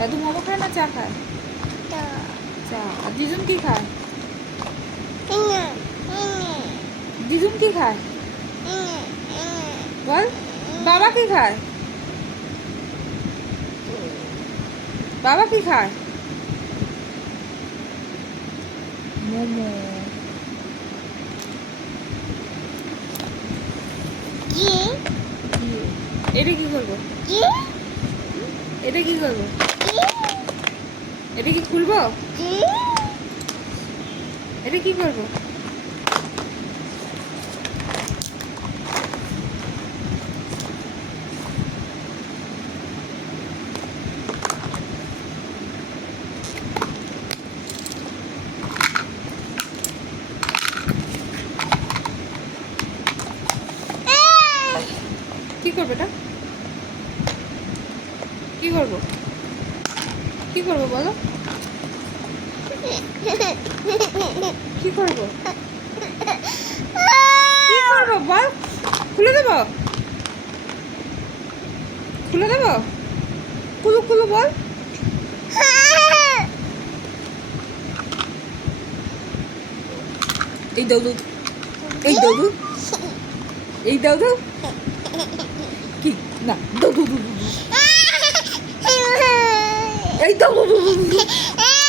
দাদু মোমো খায় না চা খায়? চা। আর দিদুন কি খায়? দিদুন কি খায় বল? বাবা কি খায়? বাবা কি খায়? মোমো। এটা কি করবো? এটা কি করবো? এটা কি খুলবো? এটা কি করবো? কি করবো এটা? কি করবো? কি করবো বলো? কি করবো? কি করবো বল? খুলে দেবো? খুলে দেবো? খুলু খুলু বল। এই দাও দাও, এই দাও দাও, এই দাও দাও। কি না দাও দাও দাও, এই দাও দাও দাও।